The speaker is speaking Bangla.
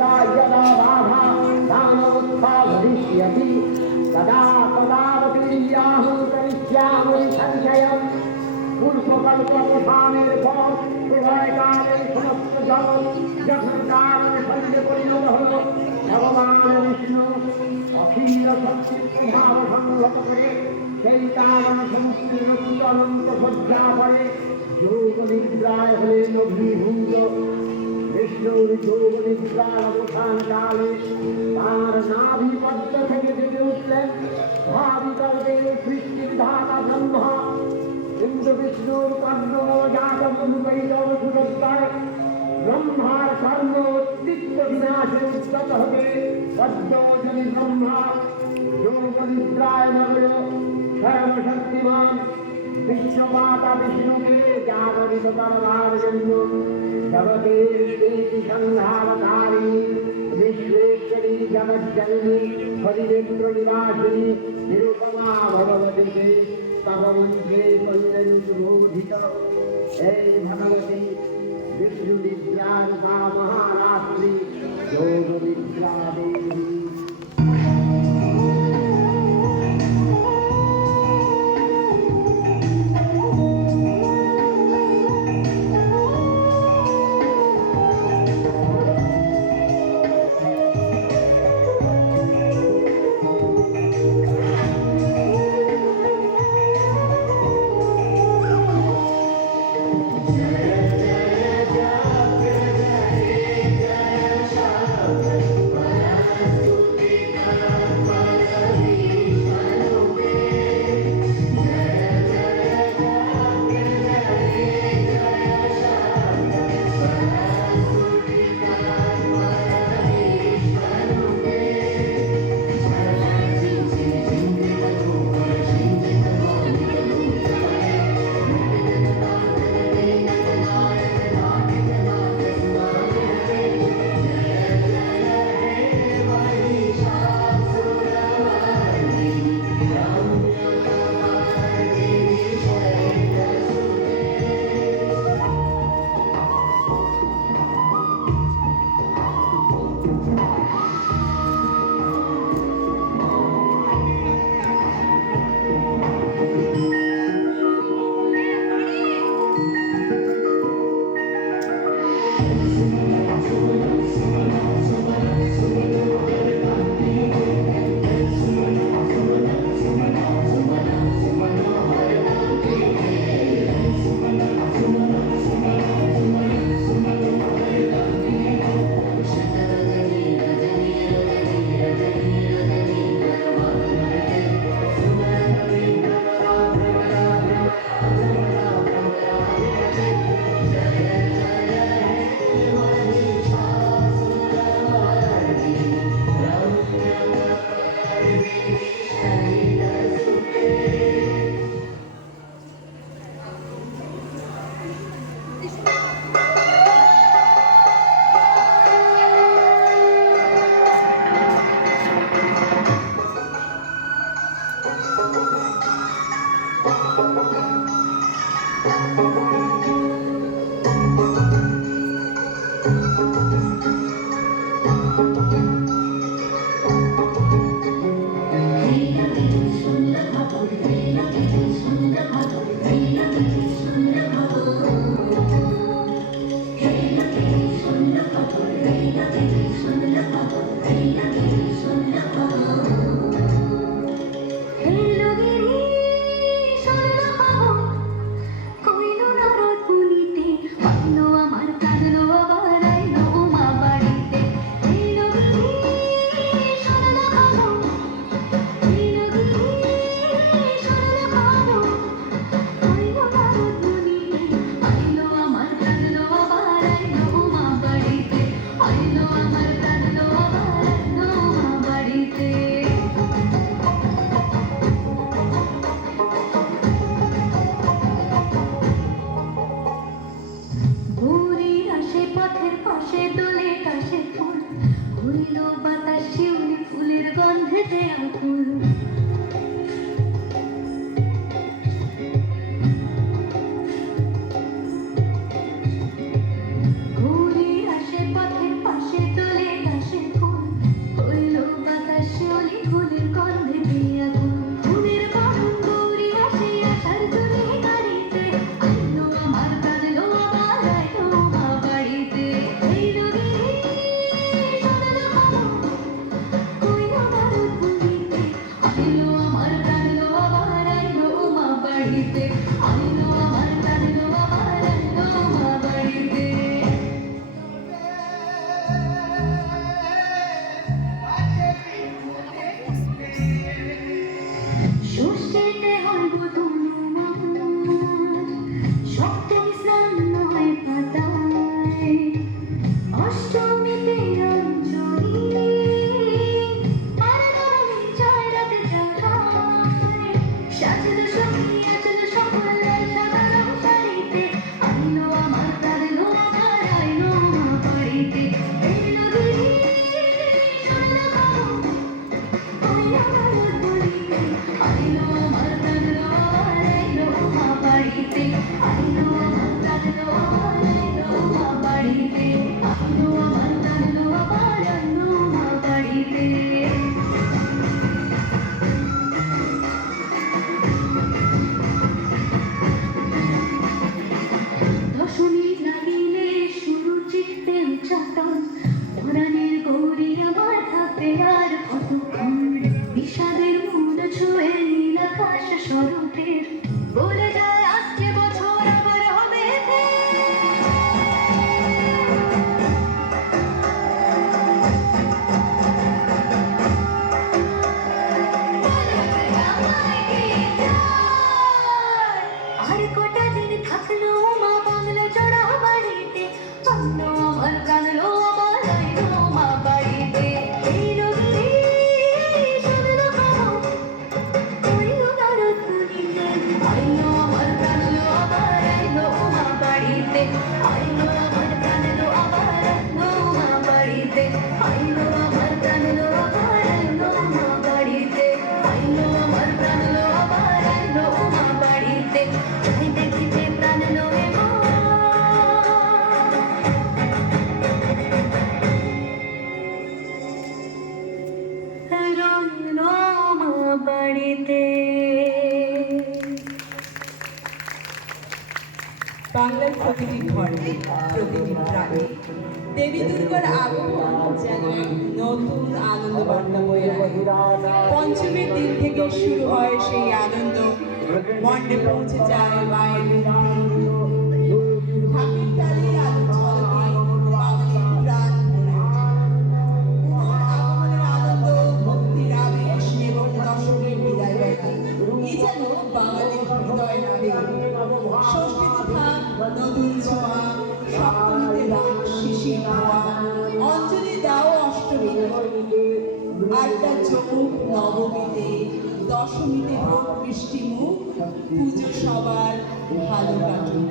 यदा बाधा दानोत्थापयिष्यति तदा तदावतीर्याहं करिष्यामि संशयम् पूर्वकल्पनिधानेर পর প্রলয়কালে সমস্ত জগৎ যখন কারণ শরীরে পরিণত হল ভগবান বিষ্ণু অখিল শক্তির প্রভাব সংহত করে সেই কারণ সমুদ্রের অনন্ত সজ্জা করে যোগ নিদ্রায় হলেন অভিভূত। বিষ্ণুর যোগ নিদ্রার অবসান কালে তার নাভি পদ্ম থেকে জেগে উঠলেন ভাবিতর্কের সৃষ্টির ধাতা ব্রহ্মা। কিন্তু বিষ্ণুর কর্ণ জাত অনুকরিত সুরত্তায় ব্রহ্মার কর্ম অস্তিত্ব বিনাশে উদ্যত হবে পদ্মজনী ব্রহ্মা যোগ নিদ্রায় নগর সর্বশক্তিমান বিশ্বমাতা বিষ্ণুকে জাগরিত করবার জন্য জগতের সংহারকারী বিশ্বেশ্বরী জগজ্জননী হরিবেন্দ্র নিবাসিনী নিরুপমা ভগবতীকে তপমন্ত্রে করলেন উদ্বোধিত। এই ভগবতী বিষ্ণু নিদ্রার বা মহারাত্রি যোগ নিদ্রা দেবী। ঘুরে আসে পথের পাশে দোলে বাংলার প্রতিটি ঘরে প্রতিটি প্রাণে দেবী দুর্গার আগমন যেন এক নতুন আনন্দ বার্তা বয়ে আনে। পঞ্চমীর দিন থেকে শুরু হয় সেই আনন্দ, মণ্ডে পৌঁছে যায় মায়ের ঢাকের তালে আলো ঝলকে বাঙালির প্রাণ ভরে ওঠে। পুনর আগমনের আনন্দ, ভক্তির আবেশ এবং দশমীর বিদায় বেলা এই যেন বাঙালির হৃদয় নাড়ে। ষষ্ঠী তথা নতুন ছোঁয়া, সপ্তমীতে রাগ শিশির ধোয়া, অঞ্জলি দাও অষ্টমীতে, আড্ডা চমুক নবমীতে, দশমীতে হোক মিষ্টি মুখ, পুজো সবার ভালো কাটুক।